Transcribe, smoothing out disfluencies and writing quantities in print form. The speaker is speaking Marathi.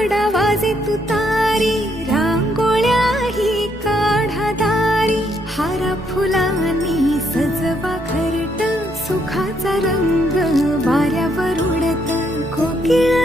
वाडा वाजे तुतारी, रांगोळ्याही काढा दारी, हारा फुलांनी सजवा घरट, सुखाचा रंग वाऱ्यावर उडत, कोकिळ